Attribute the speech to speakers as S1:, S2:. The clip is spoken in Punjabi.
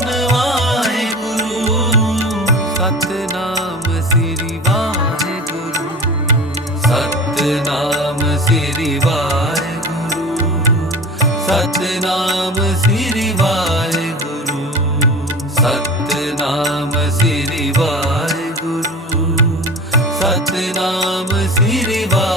S1: ਸਤਨਾਮ ਸ੍ਰੀ ਵਾਹਿਗੁਰੂ ਸਤਨਾਮ ਸ੍ਰੀ ਵਾਹਿਗੁਰੂ ਸਤਨਾਮ ਸ੍ਰੀ ਵਾਹਿਗੁਰੂ ਸ੍ਰੀ ਵਾਹਿਗੁਰੂ